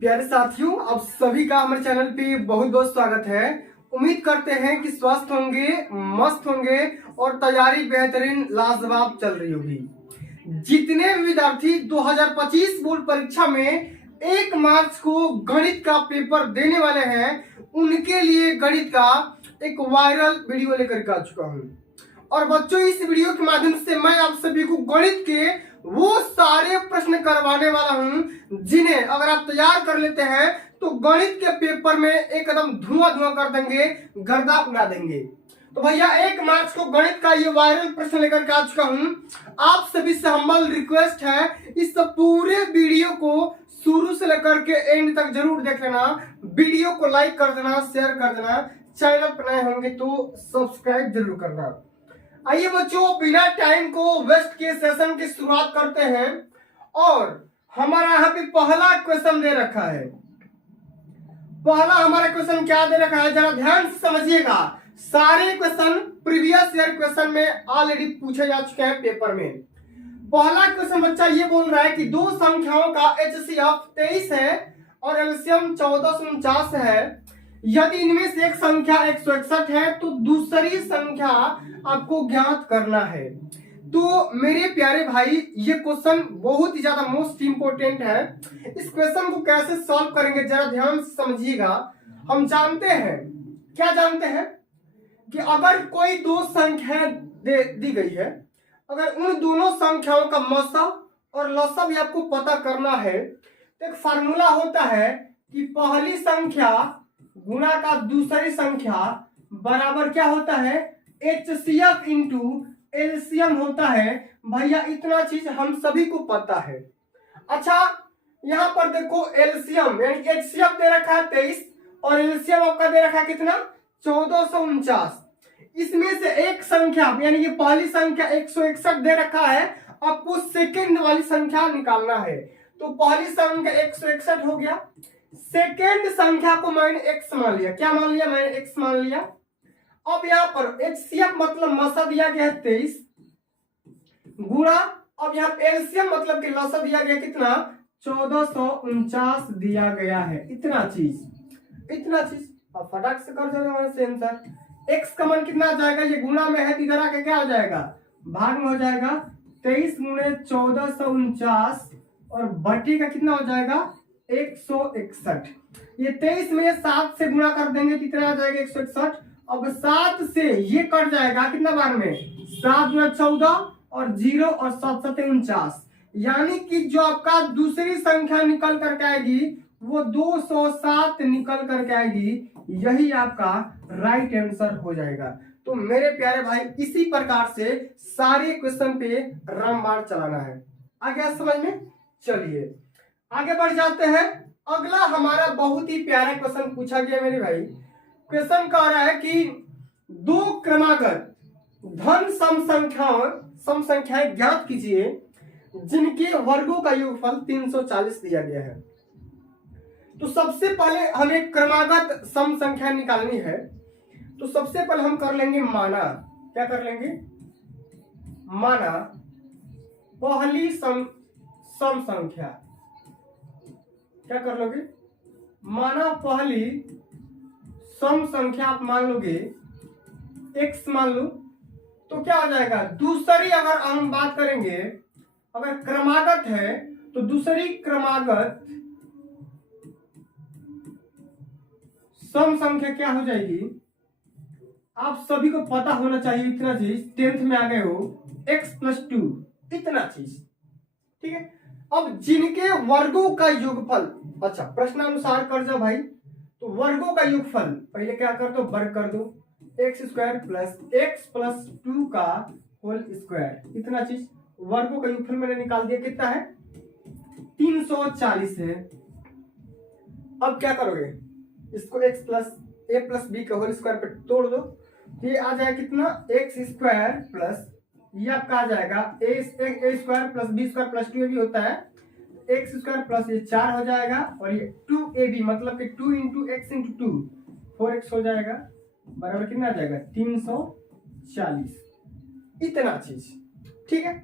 प्यारे साथियों, आप सभी का हमारे चैनल पे बहुत बहुत स्वागत है। उम्मीद करते हैं कि स्वस्थ होंगे, मस्त होंगे और तैयारी बेहतरीन लाजवाब चल रही होगी। जितने भी विद्यार्थी 2025 बोर्ड परीक्षा में 1 मार्च को गणित का पेपर देने वाले हैं, उनके लिए गणित का एक वायरल वीडियो लेकर के आ चुका हूँ। और बच्चों, इस वीडियो के माध्यम से मैं आप सभी को गणित के वो सारे प्रश्न करवाने वाला हूं जिन्हें अगर आप तैयार कर लेते हैं तो गणित के पेपर में एकदम धुआं धुआं कर देंगे, गर्दा उड़ा देंगे। तो भैया 1 मार्च को गणित का ये वायरल प्रश्न लेकर के आ चुका हूं। आप सभी से हम्बल रिक्वेस्ट है, इस पूरे वीडियो को शुरू से लेकर के एंड तक जरूर देख लेना। वीडियो को लाइक कर देना, शेयर कर देना, चैनल पर नए होंगे तो सब्सक्राइब जरूर करना। आइए बच्चों, बिना टाइम को वेस्ट किए सेशन की शुरुआत करते हैं। और हमारा यहाँ पे पहला क्वेश्चन दे रखा है। पहला हमारा क्वेश्चन क्या दे रखा है, जरा ध्यान से समझिएगा। सारे क्वेश्चन प्रीवियस ईयर क्वेश्चन में ऑलरेडी पूछे जा चुके हैं पेपर में। पहला क्वेश्चन बच्चा ये बोल रहा है कि दो संख्याओं का HCF 23 है और एलसीएम 1449 है। यदि इनमें से एक संख्या 161 है तो दूसरी संख्या आपको ज्ञात करना है। तो मेरे प्यारे भाई, ये क्वेश्चन बहुत ही ज्यादा मोस्ट इंपोर्टेंट है। इस क्वेश्चन को कैसे सॉल्व करेंगे जरा ध्यान से समझिएगा। हम जानते हैं, क्या जानते हैं कि अगर कोई दो संख्या दी गई है, अगर उन दोनों संख्याओं का मसा और लसा भी आपको पता करना है तो एक फार्मूला होता है कि पहली संख्या गुणा का दूसरी संख्या बराबर क्या होता है, HCF इंटू एलसीएम होता है। भैया इतना चीज हम सभी को पता है। अच्छा, यहाँ पर देखो एलसीएम यानी HCF दे रखा है 23 और एलसीएम आपका दे रखा है कितना, 1449। इसमें से एक संख्या यानी कि पहली संख्या 161 दे रखा है, आपको सेकेंड वाली संख्या निकालना है। तो पहली संख्या 161 हो गया, सेकेंड संख्या को मैंने x मान लिया। क्या मान लिया, मैंने x मान लिया। अब यहाँ पर HCF मतलब मसा दिया गया है 23 गुणा, अब यहाँ एलसीएम मतलब कि लसा दिया गया कितना, 1449 दिया गया है। इतना चीज अब फटाक से कर दोगे वहां से आंसर। x का मान कितना आ जाएगा, ये गुणा में है, इधर आके क्या आ जाएगा, भाग में हो जाएगा। 23 गुणे 1449 और बटी का कितना हो जाएगा, 161। ये 23 में 7 से गुणा कर देंगे कितना आ जाएगा, 161। अब 7 से ये कट जाएगा कितना बार में, 7 गुना 14 और 0 और 7 7 49, यानी कि जो आपका दूसरी संख्या निकल करके आएगी वो 207 निकल करके आएगी। यही आपका राइट आंसर हो जाएगा। तो मेरे प्यारे भाई, इसी प्रकार से सारे क्वेश्चन पे रामबाण चलाना है। आ गया समझ में? चलिए आगे बढ़ जाते हैं। अगला हमारा बहुत ही प्यारा क्वेश्चन पूछा गया मेरे भाई। क्वेश्चन कह रहा है कि दो क्रमागत धन सम संख्याएं ज्ञात कीजिए जिनके वर्गों का योगफल 340 दिया गया है। तो सबसे पहले हमें क्रमागत सम संख्या निकालनी है। तो सबसे पहले हम कर लेंगे माना। क्या कर लेंगे, माना पहली सम संख्या। क्या कर लोगे, माना पहली सम संख्या आप मान लोगे x मान लो, तो क्या हो जाएगा, दूसरी अगर हम बात करेंगे, अगर क्रमागत है तो दूसरी क्रमागत सम संख्या क्या हो जाएगी, आप सभी को पता होना चाहिए इतना चीज, 10th में आ गए हो, x + 2 इतना चीज, ठीक है। अब जिनके वर्गों का योगफल, अच्छा प्रश्नानुसार कर जाओ भाई, तो वर्गों का योगफल पहले क्या कर दो, वर्ग कर दो, x² + x + 2 का होल स्क्वायर, इतना चीज वर्गों का योगफल मैंने निकाल दिया। कितना है, 340 है। अब क्या करोगे, इसको x + a + b का होल स्क्वायर पे तोड़ दो, ये आ जाएगा कितना, x² प्लस ये आपका आ जाएगा a² + b² + 2ab भी होता है, x² प्लस ये 4 हो जाएगा और ये 2ab मतलब कि 2 × x × 2 4x हो जाएगा, बराबर कितना आ जाएगा, 340। इतना चीज, ठीक है।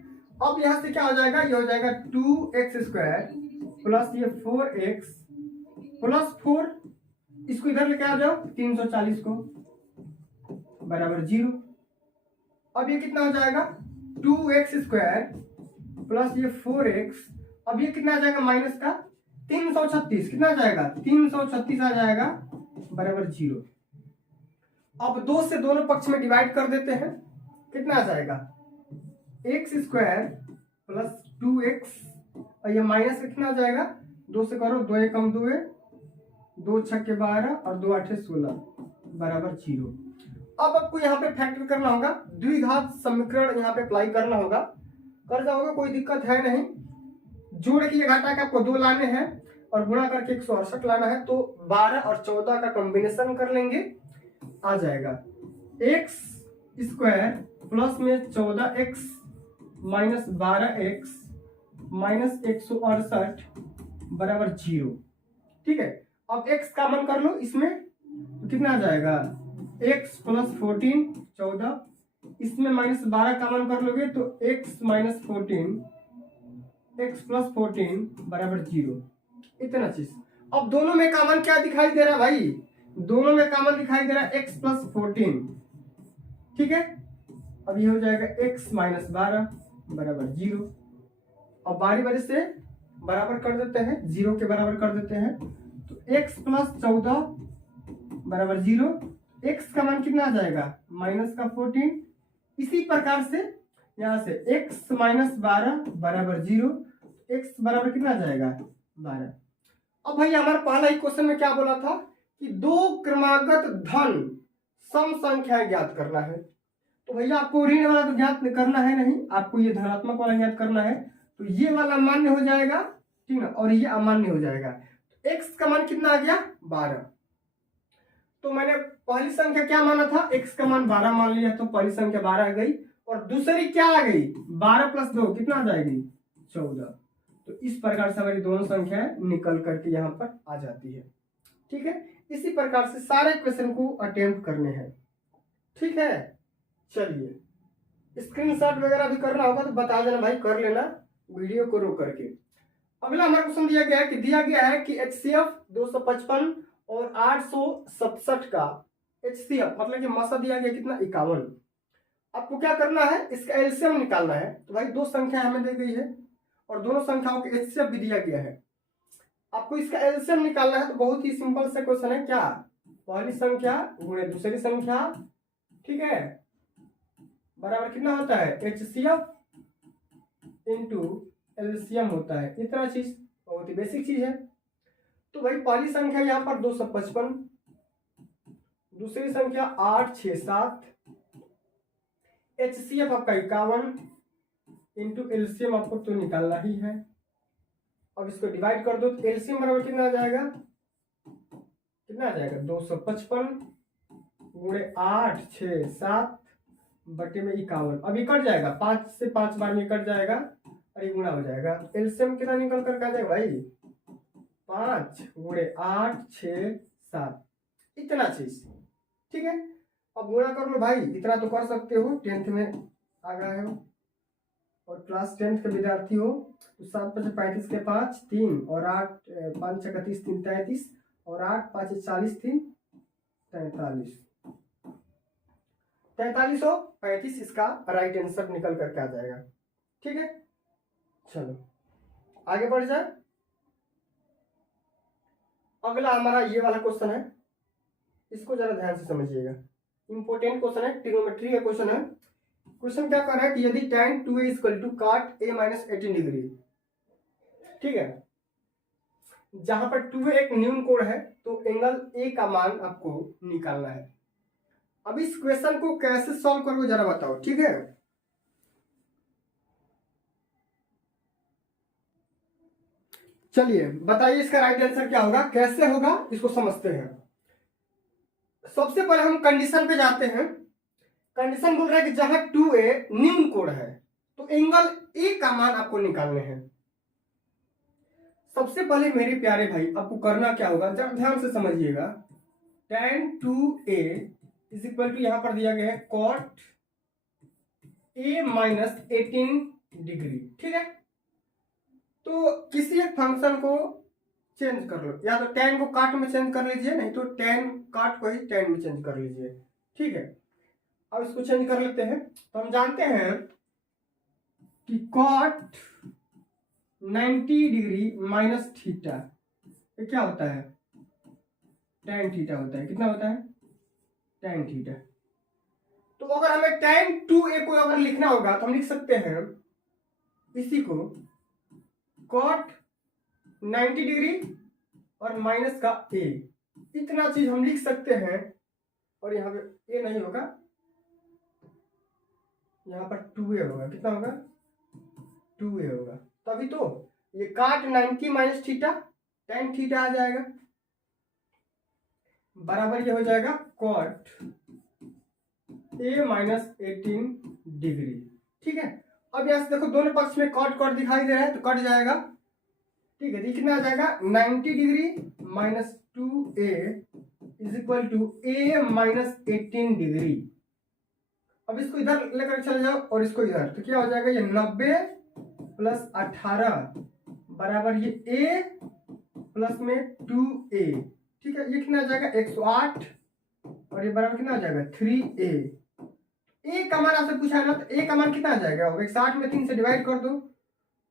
अब यहां से क्या हो जाएगा, ये हो जाएगा 2x² प्लस ये 4x +4, इसको इधर लेके आ जाओ, 340 को बराबर 0। अब ये कितना हो जाएगा 2x² प्लस ये 4x, अब ये कितना आ जाएगा माइनस का 336, कितना आ जाएगा 336 आ जाएगा बराबर 0। अब 2 से दोनों पक्ष में डिवाइड कर देते हैं, कितना आ जाएगा x² प्लस 2x, और ये माइनस कितना आ जाएगा 2 से करो, 2 एकम 2, 2 छक्के 12 और 2 आठे 16 बराबर 0। अब आपको यहाँ पे फैक्टर करना होगा, द्विघात समीकरण यहाँ पे अप्लाई करना होगा, कर जाओगे कोई दिक्कत है नहीं। जोड़ के घटा के आपको 2 लाने हैं और गुणा करके 168 लाना है, तो 12 और 14 का कॉम्बिनेशन कर लेंगे, आ जाएगा x² प्लस में 14x माइनस 12x माइनस 168 बराबर 0। ठीक है, अब x का मान कर लो इसमें, तो कितना आ जाएगा x प्लस 14 14, इसमें माइनस 12 का मान कर लोगे तो x माइनस 14 x प्लस 14 बराबर 0, इतना चीज। अब दोनों में कॉमन क्या दिखाई दे रहा है भाई, दोनों में कॉमन दिखाई दे रहा है x प्लस 14। ठीक है, अब ये हो जाएगा x माइनस 12 बराबर 0। अब बारी बारी से बराबर कर देते हैं, 0 के बराबर कर देते हैं, तो x प्लस 14 बराबर 0, x का मान कितना आ जाएगा माइनस का 14। इसी प्रकार से यहाँ से x माइनस 12 बराबर 0, x बराबर कितना आ जाएगा 12। अब भाई हमारा पहला ही क्वेश्चन में क्या बोला था कि 2 क्रमागत धन सम संख्या ज्ञात करना है, तो भैया आपको ऋण वाला तो ज्ञात करना है नहीं, आपको ये धनात्मक वाला ज्ञात करना है, तो ये वाला मान्य हो जाएगा, ठीक ना, और ये अमान्य हो जाएगा। तो x का मान कितना आ गया 12, तो मैंने पहली संख्या क्या माना था x का मान 12 मान लिया, तो पहली संख्या 12 आ गई, और दूसरी क्या आ गई 12 प्लस 2 कितना आ जाएगी 14। तो इस प्रकार से हमारी दोनों संख्याएं निकल करके यहाँ पर आ जाती है। ठीक है, इसी प्रकार से सारे क्वेश्चन को अटेम्प्ट करने हैं। ठीक है, चलिए स्क्रीनशॉट वगैरह भी करना होगा तो बता देना भाई, कर लेना वीडियो को रोक करके। अगला हमारा क्वेश्चन दिया गया है कि HCF 255 और 867 का HCF मतलब कि मसा दिया गया कितना 51। आपको क्या करना है, इसका एलसीएम निकालना है। तो भाई 2 संख्या हमें दी गई है और दोनों संख्याओं के HCF भी दिया गया है, आपको इसका एलसीएम निकालना है। तो बहुत ही सिंपल सा क्वेश्चन है, क्या पहली संख्या गुणे दूसरी संख्या, ठीक है, बराबर कितना होता है HCF इंटू एलसीएम होता है, इतना चीज बहुत ही बेसिक चीज है। तो भाई पहली संख्या यहाँ पर 255, दूसरी संख्या 867, HCF आपका 51 इंटू एलसीएम आपको तो निकालना ही है। अब इसको डिवाइड कर दो, तो एलसीएम बराबर कितना आ जाएगा, 255 गुणे 8 6 7 बटे में 51। अब ये कट जाएगा, 5 से 5 बार में कट जाएगा और ये गुणा हो जाएगा। एलसीएम कितना निकल कर आ जाएगा भाई 5 गुणे 8 6 7, इतना चीज। ठीक है, अब गुणा कर लो भाई, इतना तो कर सकते हो, 10th में आ गए हो और क्लास 10th के विद्यार्थी हो, तो 7 5 35 के 5 3 और 8 5 6 30 3 33 और 8 5 40 3 43 4335 इसका राइट आंसर निकल करके आ जाएगा। ठीक है, चलो आगे बढ़ जाए। अगला हमारा ये वाला क्वेश्चन है, इसको जरा ध्यान से समझिएगा, इंपोर्टेंट क्वेश्चन है, ट्रिग्नोमेट्री का क्वेश्चन है। क्वेश्चन क्या कर रहा है कि यदि tan 2a equal to cot a minus 18 degree, ठीक है, जहां पर 2a एक न्यून कोण है, तो एंगल a का मान आपको निकालना है। अब इस क्वेश्चन को कैसे सॉल्व करोगे जरा बताओ। ठीक है, चलिए बताइए इसका राइट आंसर क्या होगा, कैसे होगा इसको समझते हैं। सबसे पहले हम कंडीशन पे जाते हैं। कंडीशन बोल रहा है कि जहां 2a न्यून कोण है, तो एंगल a का मान आपको निकालने हैं। सबसे पहले मेरे प्यारे भाई आपको करना क्या होगा, जरा ध्यान से समझिएगा। tan 2a is equal to यहां पर दिया गया है cot a माइनस 18 डिग्री। ठीक है, तो किसी एक फंक्शन को चेंज कर लो, या तो tan को काट में चेंज कर लीजिए, नहीं तो tan काट को ही tan में चेंज कर लीजिए। ठीक है, अब इसको चेंज कर लेते हैं। तो हम जानते हैं कि cot 90 डिग्री माइनस थीटा ये क्या होता है, tan थीटा होता है। कितना होता है, tan थीटा। तो अगर हमें tan 2a को अगर लिखना होगा तो हम लिख सकते हैं इसी को cot 90 डिग्री और माइनस का a, इतना चीज हम लिख सकते हैं। और यहाँ पे a नहीं होगा, यहाँ पर 2a होगा। कितना होगा, 2a होगा। तभी तो ये cot 90 minus theta tan theta आ जाएगा, बराबर ये हो जाएगा cot a माइनस 18 डिग्री। ठीक है, अब यहाँ से देखो दोनों पक्ष में कॉट कॉट दिखाई दे रहा है तो कट जाएगा। ठीक है, कितना आ जाएगा 90 degree minus 2a is equal to a minus 18 degree. अब इसको इधर लेकर चले जाओ और इसको इधर, तो क्या हो जाएगा ये 90 प्लस 18 बराबर ये a प्लस में 2a। ठीक है, ये कितना आ जाएगा 108 और ये बराबर कितना आ जाएगा 3a। एक का मान आपसे पूछा है ना, तो एक का मान कितना आ जाएगा, 160 में 3 से डिवाइड कर दो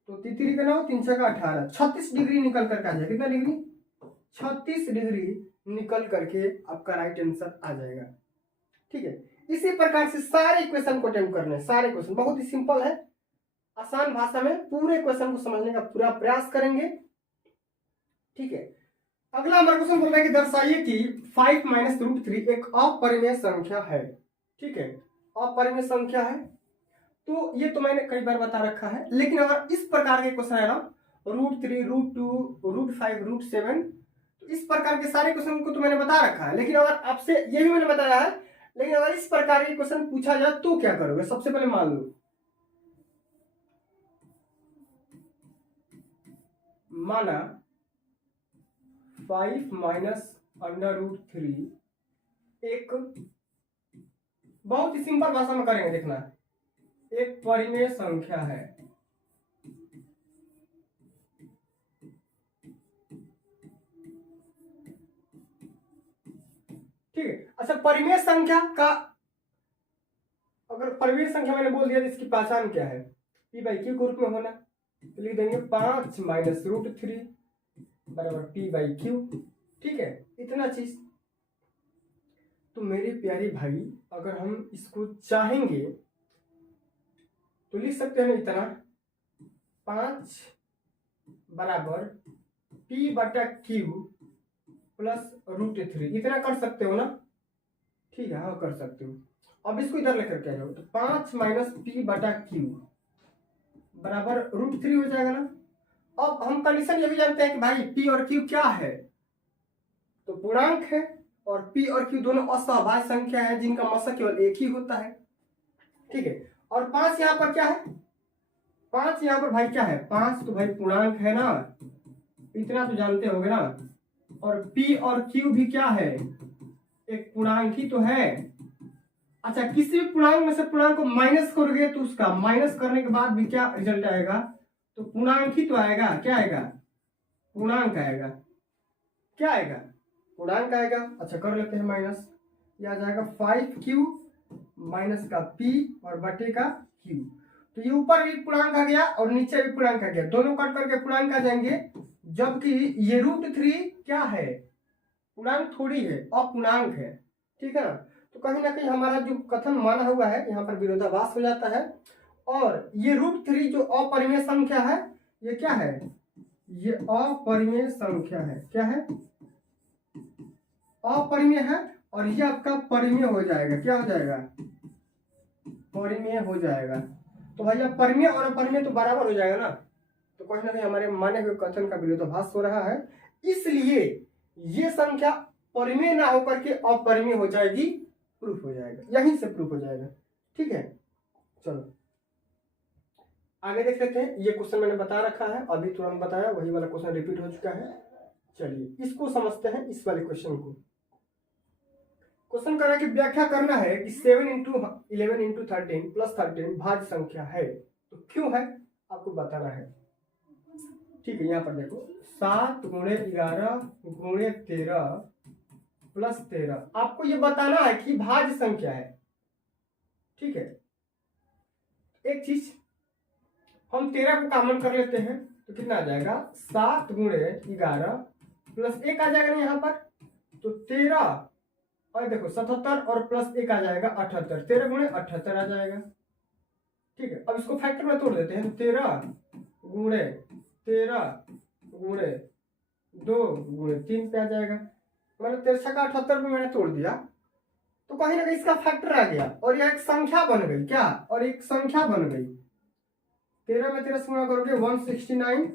तो 3 का 9 3 का 18, 36 डिग्री निकल करके आ जाएगा। कितना डिग्री, 36 डिग्री निकल करके आपका राइट आंसर आ जाएगा। ठीक है, इसी प्रकार से सारे इक्वेशन को अटेम्प्ट करने, सारे क्वेश्चन बहुत ही सिंपल है, आसान भाषा में पूरे क्वेश्चन को समझने का पूरा प्रयास करेंगे। ठीक है, अगला हमारा क्वेश्चन बोल रहा है कि दर्शाइए कि 5 माइनस रूट 3 एक अपरिमेय संख्या है। ठीक है, अपरिमेय संख्या है, तो ये तो मैंने कई बार बता रखा है। लेकिन अगर इस प्रकार के क्वेश्चन है ना, रूट 3 रूट 2 रूट 5 रूट 7, तो इस प्रकार के सारे क्वेश्चन को तो मैंने बता रखा है। लेकिन अगर आपसे ये भी मैंने बताया है, लेकिन अगर इस प्रकार के क्वेश्चन पूछा जाए तो क्या करोगे। सबसे पहले मान लो, माना 5 माइनस अंडर रूट 3 एक, बहुत ही सिंपल भाषा में करेंगे, देखना, एक परिमेय संख्या है। ठीक है, अच्छा परिमेय संख्या का, अगर परिमेय संख्या मैंने बोल दिया तो इसकी पहचान क्या है, p बाई क्यू के रूप में होना, तो लिख देंगे 5 माइनस रूट 3 बराबर p बाई क्यू। ठीक है, इतना चीज। तो मेरे प्यारे भाई, अगर हम इसको चाहेंगे तो लिख सकते हैं इतना, 5 बराबर p बटा क्यू प्लस रूट 3, इतना कर सकते हो ना। ठीक है, हाँ कर सकते हो। अब इसको इधर लेकर के आ जाओ, तो 5 माइनस पी बटा क्यू बराबर रूट 3 हो जाएगा ना। अब हम कंडीशन ये भी जानते हैं कि भाई p और q क्या है, तो पूर्णांक है, और p और q दोनों असहभाज्य संख्या है जिनका मशक केवल एक ही होता है। ठीक है, और 5 यहाँ पर क्या है, 5 यहाँ पर भाई क्या है, 5 तो भाई पूर्णांक है ना, इतना तो जानते होगे ना। और p और q भी क्या है, एक पूर्णांक ही तो है। अच्छा, किसी भी पूर्णांक में से पूर्णांक को माइनस करोगे तो उसका माइनस करने के बाद भी क्या रिजल्ट आएगा, तो पूर्णांक ही तो आएगा। क्या आएगा, पूर्णांक आएगा। क्या आएगा, पूर्णांक आएगा। अच्छा कर लेते हैं माइनस, यह आ जाएगा 5q माइनस का p और बटे का q। तो ये ऊपर भी पूर्णांक आ गया और नीचे भी पूर्णांक आ गया, दोनों कट करके पूर्णांक आ जाएंगे। जबकि ये रूट 3 क्या है, पूर्णांक थोड़ी है, अपूर्णांक है। ठीक है ना, तो कहीं ना कहीं हमारा जो कथन माना हुआ है यहाँ पर विरोधाभास हो जाता है। और ये रूट 3 जो अपरिमेय संख्या है, ये क्या है, ये अपरिमेय संख्या है। क्या है, अपरिमेय है, और ये आपका परिमेय हो जाएगा। क्या हो जाएगा, परिमेय हो जाएगा। तो भैया परिमेय और अपरिमेय तो बराबर हो जाएगा ना, तो कहीं ना कहीं हमारे माने हुए कथन का विरोधाभास हो रहा है। इसलिए ये संख्या परिमेय ना होकर के अपरिमेय हो जाएगी, प्रूफ हो जाएगा, यहीं से प्रूफ हो जाएगा। ठीक है, चलो आगे देख लेते हैं। ये क्वेश्चन मैंने बता रखा है, अभी तुरंत बताया, वही वाला क्वेश्चन रिपीट हो चुका है। चलिए इसको समझते हैं, इस वाले क्वेश्चन को। क्वेश्चन कर रहा है कि व्याख्या करना है कि 7 इंटू 11 इंटू 13 प्लस 13 भाज्य संख्या है, तो क्यों है आपको बताना है। ठीक है, यहाँ पर देखो 7 गुणे 11 गुणे 13 प्लस 13। आपको ये बताना है कि भाज्य संख्या है। ठीक है, एक चीज हम 13 को कॉमन कर लेते हैं तो कितना आ जाएगा 7 गुणे 11 प्लस 1 आ जाएगा ना यहाँ पर, तो 13 और देखो 77 और प्लस 1 आ जाएगा 78, 13 गुणे 78 आ जाएगा। ठीक है, अब इसको फैक्टर में तोड़ देते हैं, 13 गुणे 2 गुणे 3 पे आ जाएगा। मैंने 13 का 78 में मैंने तोड़ दिया तो कहीं ना कहीं इसका फैक्टर आ गया और यह एक संख्या बन गई। क्या? और एक संख्या बन गई। 13 में 13 से गुणा करोगे 169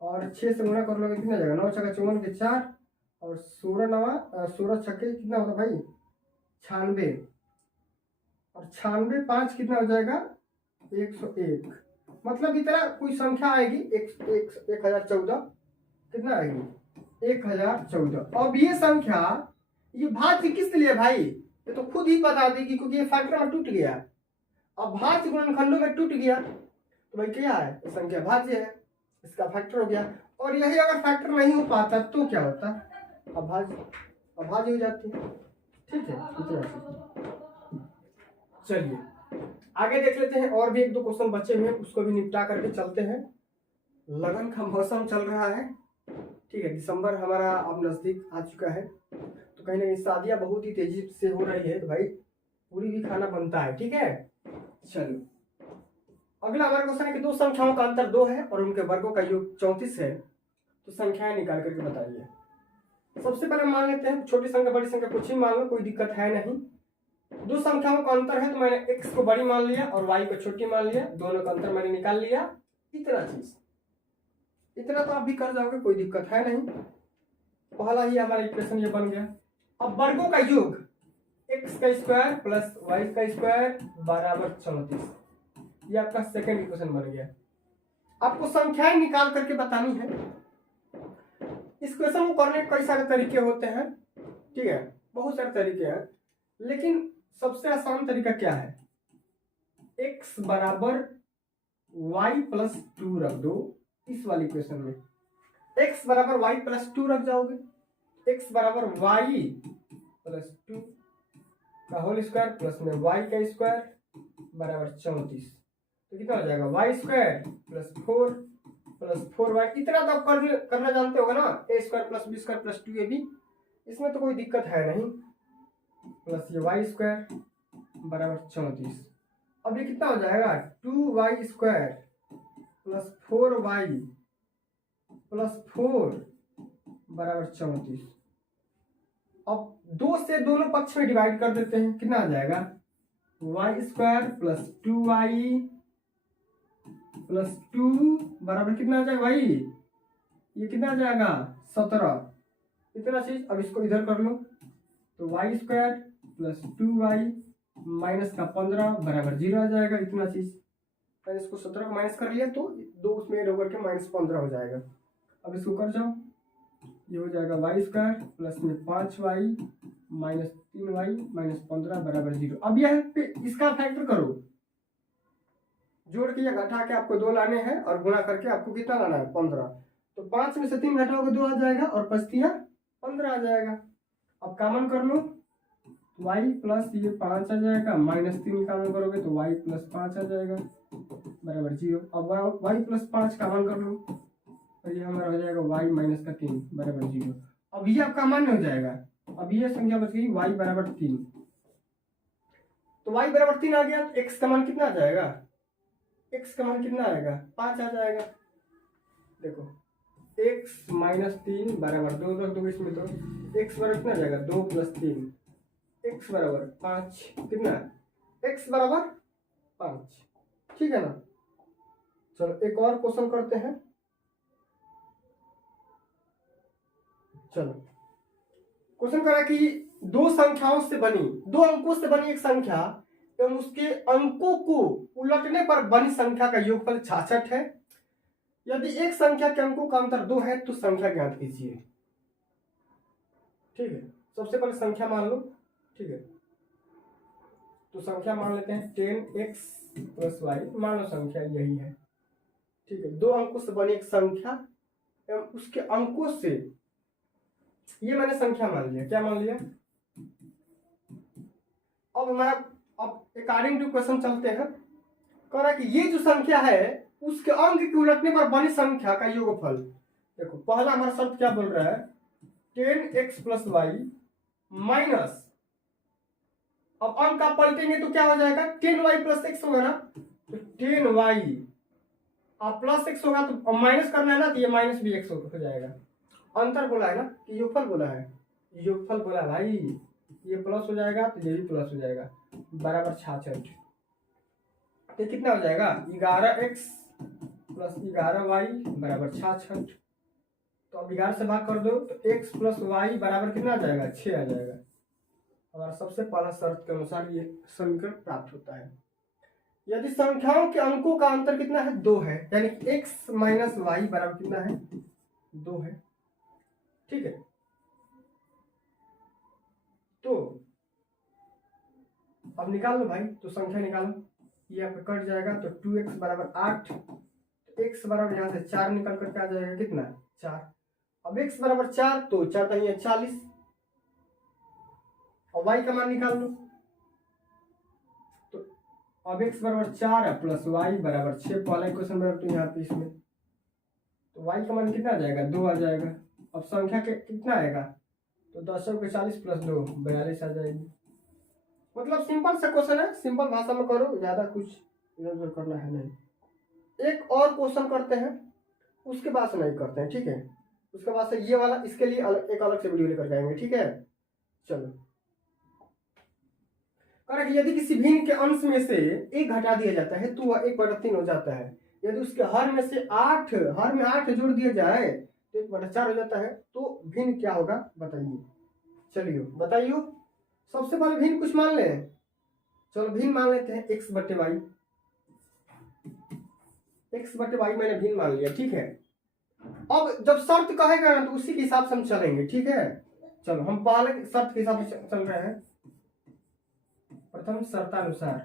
और 6 से गुणा कर लोगे कितना जाएगा 9 छक्का 54 के 4 और 16 छक्के कितना होता भाई 96 और 96 5 कितना हो जाएगा 101। मतलब इतना कोई संख्या आएगी 1014 कितना आएगी 1014। अब ये संख्या ये भाज्य किस लिए भाई, ये तो खुद ही बता देगी क्योंकि ये फैक्टर में टूट गया। अब भाज्य गुणनखंडों में टूट गया तो भाई क्या है, ये संख्या भाज्य है, इसका फैक्टर हो गया। और यही अगर फैक्टर नहीं हो पाता तो क्या होता, अभाज्य हो जाती। ठीक है, चलिए आगे देख लेते हैं। और भी 1-2 क्वेश्चन बचे हुए हैं, उसको भी निपटा करके चलते हैं। लगन का मौसम चल रहा है। ठीक है, दिसंबर हमारा अब नजदीक आ चुका है तो कहीं ना कहीं शादियां बहुत ही तेजी से हो रही है तो भाई पूरी भी खाना बनता है। ठीक है, चलो अगला हमारा क्वेश्चन है कि 2 संख्याओं का अंतर 2 है और उनके वर्गों का योग 34 है, तो संख्याएं निकाल करके बताइए। सबसे पहले मान लेते हैं छोटी संख्या बड़ी संख्या कुछ ही मान लो, कोई दिक्कत है नहीं। 2 संख्याओं का अंतर है तो मैंने x को बड़ी मान लिया और y को छोटी मान लिया, दोनों का अंतर मैंने निकाल लिया। इतना तो आप भी कर जाओगे, कोई दिक्कत है नहीं। पहला ही हमारा इक्वेशन ये बन गया। अब वर्गों का योग x का स्क्वायर प्लस y का स्क्वायर बराबर 34, ये आपका सेकंड इक्वेशन बन गया। आपको संख्याएं निकाल करके बतानी है। इस क्वेश्चन को करने के कई सारे तरीके होते हैं। ठीक है, बहुत सारे तरीके हैं, लेकिन सबसे आसान तरीका क्या है, x बराबर y प्लस 2 रख दो। इस वाली इक्वेशन में x बराबर y प्लस 2 रख जाओगे, x बराबर y प्लस 2 का होल स्क्वायर प्लस में y का स्क्वायर बराबर 34, तो कितना हो जाएगा y square plus 4 plus 4y। इतना तो आप करना जानते होगा ना, a square plus b square plus 2ab, इसमें तो कोई दिक्कत है नहीं। प्लस ये y स्क्वायर बराबर 34। अब ये कितना हो जाएगा 2y square plus 4y plus 4 बराबर 34। अब 2 से दोनों पक्ष में डिवाइड कर देते हैं, कितना आ जाएगा y square plus 2y plus 2 बराबर कितना आ जाएगा भाई, ये कितना आ जाएगा 17। इतना चीज अब इसको इधर कर लो तो y square plus 2y minus का 15 बराबर 0 आ जाएगा। इतना चीज मैंने इसको 17 को माइनस कर लिया तो 2 उसमें ऐड होकर के -15 हो जाएगा। अब इसको कर जाओ, ये हो जाएगा y स्क्वायर प्लस में 5y माइनस 3y माइनस 15 बराबर 0। अब यह इसका फैक्टर करो, जोड़ के या घटा के आपको 2 लाने हैं और गुणा करके आपको कितना लाना है 15। तो 5 में से 3 घटाओगे 2 आ जाएगा और 5×3 15 आ जाएगा। अब कॉमन कर लो, y प्लस ये 5 आ जाएगा, -3 कॉमन करोगे तो y प्लस 5 आ जाएगा बराबर 0। अब y प्लस 5 कॉमन कर लो तो ये हमारा हो जाएगा y माइनस का 3 बराबर 0। अब ये आपका मान्य हो जाएगा। अब ये संख्या बच गई y बराबर 3, तो y बराबर 3 आ गया तो x का मान कितना आ जाएगा, x का मान कितना आएगा 5 आ जाएगा। देखो x माइनस 3 बराबर 2 रख दो इसमें, तो x बराबर कितना आ जाएगा 2 प्लस 3, x बराबर 5, कितना x बराबर 5। ठीक है ना। चलो एक और क्वेश्चन करते हैं। चलो क्वेश्चन करा कि 2 संख्याओं से बनी 2 अंकों से बनी एक संख्या एवं उसके अंकों को उलटने पर बनी संख्या का योगफल 66 है। यदि एक संख्या के अंकों का अंतर 2 है तो संख्या ज्ञात कीजिए। ठीक है, सबसे पहले संख्या मान लो। ठीक है, तो संख्या मान लेते हैं 10x प्लस y, मान लो संख्या यही है। ठीक है, 2 अंकों से बनी एक संख्या एवं उसके अंकों से, ये मैंने संख्या मान लिया, क्या मान लिया। अब हमारा अब अकॉर्डिंग टू क्वेश्चन चलते हैं। कह रहा है कि ये जो संख्या है उसके अंक के उलटने पर बनी संख्या का योगफल। देखो पहला हमारा शब्द क्या बोल रहा है, 10x प्लस वाई माइनस, अब अंक आप पलटेंगे तो क्या हो जाएगा, 10y प्लस एक्स होगा ना, तो 10y अब प्लस एक्स होगा तो माइनस करना है ना, तो ये माइनस भी एक्स हो जाएगा। अंतर बोला है ना कि योगफल बोला है, योगफल बोला भाई, ये प्लस हो जाएगा तो ये भी प्लस हो जाएगा, बराबर 66। तो कितना हो जाएगा, 11x प्लस 11y बराबर 66। तो अब 11 से भाग कर दो तो x प्लस वाई बराबर कितना आ जाएगा, 6 आ जाएगा। हमारा सबसे पहला शर्त के अनुसार ये समीकरण प्राप्त होता है। यदि संख्याओं के अंकों का अंतर कितना है, 2 है, यानी कि x माइनस वाई बराबर कितना है, 2 है। ठीक है, तो अब निकाल लो भाई, तो संख्या निकालो, ये आपका कट जाएगा तो 2x बराबर 8, तो x बराबर यहाँ से 4 निकल करके आ जाएगा कितना, 4। अब x बराबर 4 तो 4 तो ये 40, और y का मान निकाल लो, तो अब x बराबर 4 प्लस y बराबर 6, पहला इक्वेशन बराबर तो यहाँ पे इसमें, तो y का मान कितना आ जाएगा, 2 आ जाएगा। अब संख्या के कितना आएगा, तो 10 के 40 प्लस 2 42 आ जाएगी। मतलब सिंपल सा क्वेश्चन है, सिंपल भाषा में करो, ज्यादा कुछ इधर उधर करना है नहीं। एक और क्वेश्चन करते हैं, उसके बाद से नहीं करते हैं, ठीक है, उसके बाद से ये वाला, इसके लिए एक अलग से वीडियो लेकर जाएंगे, ठीक है। चलो, कारण यदि किसी भिन्न के अंश में से 1 घटा दिया जाता है तो वह 1/3 हो जाता है। यदि उसके हर में से 8, हर में 8 जोड़ दिया जाए तो 1/4 हो जाता है। तो भिन्न क्या होगा बताइए, चलिए बताइए। सबसे पहले भिन्न कुछ मान लें, चलो भिन्न मान लेते हैं x बटे वाई, x बटे वाई मैंने भिन्न मान लिया, ठीक है। अब जब शर्त कहेगा ना तो उसी के हिसाब से हम चलेंगे, ठीक है। चलो हम पहले शर्त के हिसाब से चल रहे हैं। प्रथम शर्तानुसार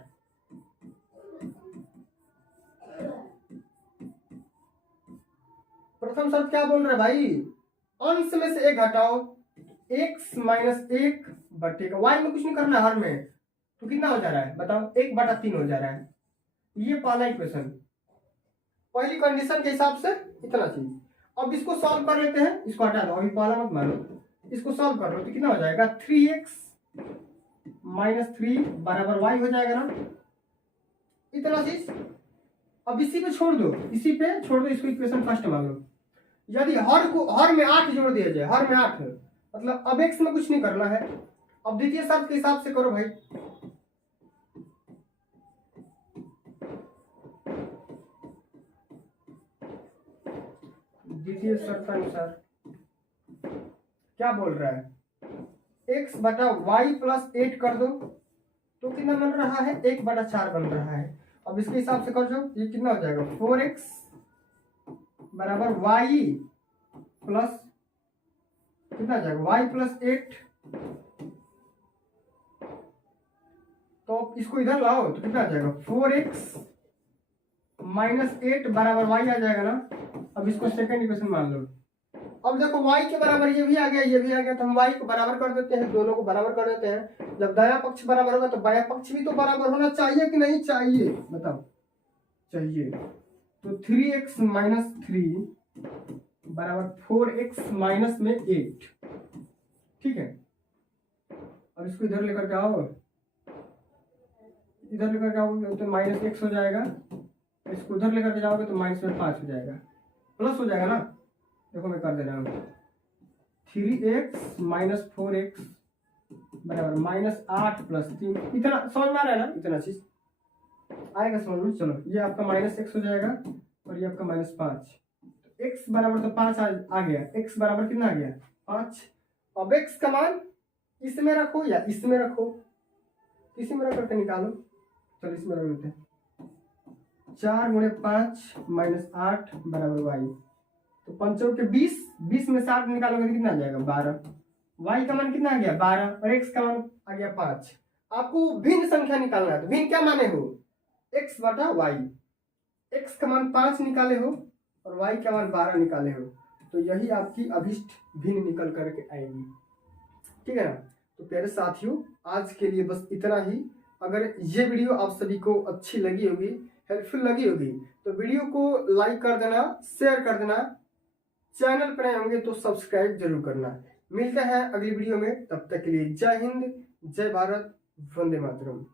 प्रथम शर्त क्या बोल रहे भाई, अंश में से 1 घटाओ, x माइनस 1 बटे का, y में कुछ नहीं करना, हर में तो कितना हो जा रहा है बताओ, 1/3 हो जा रहा है। ये पहला इक्वेशन, पहली कंडीशन के हिसाब से इतना चीज। अब इसको सॉल्व कर लेते हैं, इसको हटा दो, अभी पहला मत मानो, इसको सॉल्व कर लो तो कितना हो जाएगा, 3x माइनस 3 बराबर y हो जाएगा ना, इतना चीज। अब इसी पे छोड़ दो, इसी पे छोड़ दो, इसको इक्वेशन फर्स्ट मान लो। यदि हर में 8 जोड़ दिया जाए, हर में 8, मतलब अब x में कुछ नहीं करना है। अब द्वितीय शर्त के हिसाब से करो भाई, द्वितीय शर्त अनुसार क्या बोल रहा है, x बटा वाई प्लस 8 कर दो तो कितना बन रहा है, 1/4 बन रहा है। अब इसके हिसाब से कर दो, ये कितना हो जाएगा, 4x बराबर y प्लस कितना आ जाएगा, y प्लस 8। तो इसको इधर लाओ तो कितना आ जाएगा, 4x माइनस 8 बराबर y आ जाएगा ना। अब इसको सेकंड इक्वेशन मान लो। अब देखो y के बराबर ये भी आ गया, ये भी आ गया, तो हम y को बराबर कर देते हैं, दोनों को बराबर कर देते हैं। जब दायां पक्ष बराबर होगा तो बायां पक्ष भी तो बराबर होना चाहिए कि नहीं चाहिए, बताओ, चाहिए। तो 3x माइनस 3 बराबर 4x माइनस में 8, ठीक है। अब इसको इधर लेकर के आओ, इधर लेकर के आओगे तो माइनस x हो जाएगा, इसको उधर लेकर के जाओगे तो माइनस में 5 हो जाएगा, प्लस हो जाएगा ना। देखो मैं कर दे रहा हूँ, 3x माइनस 4x बराबर माइनस 8 प्लस 3, इतना समझ में आ रहा है ना, इतना चीज आएगा समझ में। चलो ये आपका माइनस x हो जाएगा और ये आपका माइनस 5, x बराबर तो 5 आ गया, x बराबर कितना आ गया, 5। अब x का मान इसमें रखो या इसमें रखो, इसी में रख करके निकालो। चलो इसमें रख लेते हैं, 4 गुणे 5 माइनस 8 बराबर y, तो 5 के 20, 20 में से 8 निकालोगे तो कितना आ जाएगा, 12। y का मान कितना आ गया, 12, और x का मान आ गया 5। आपको भिन्न संख्या निकालना है, तो भिन्न क्या माने हो, x बटा y, x का मान 5 निकाले हो और y का मान 12 निकाले हो, तो यही आपकी अभिष्ट भिन्न निकल करके आएगी। ठीक है ना। तो प्यारे साथियों, आज के लिए बस इतना ही। अगर ये वीडियो आप सभी को अच्छी लगी होगी, हेल्पफुल लगी होगी, तो वीडियो को लाइक कर देना, शेयर कर देना, चैनल पर नए होंगे तो सब्सक्राइब जरूर करना। मिलते हैं अगली वीडियो में, तब तक के लिए जय हिंद, जय भारत, वंदे मातरम।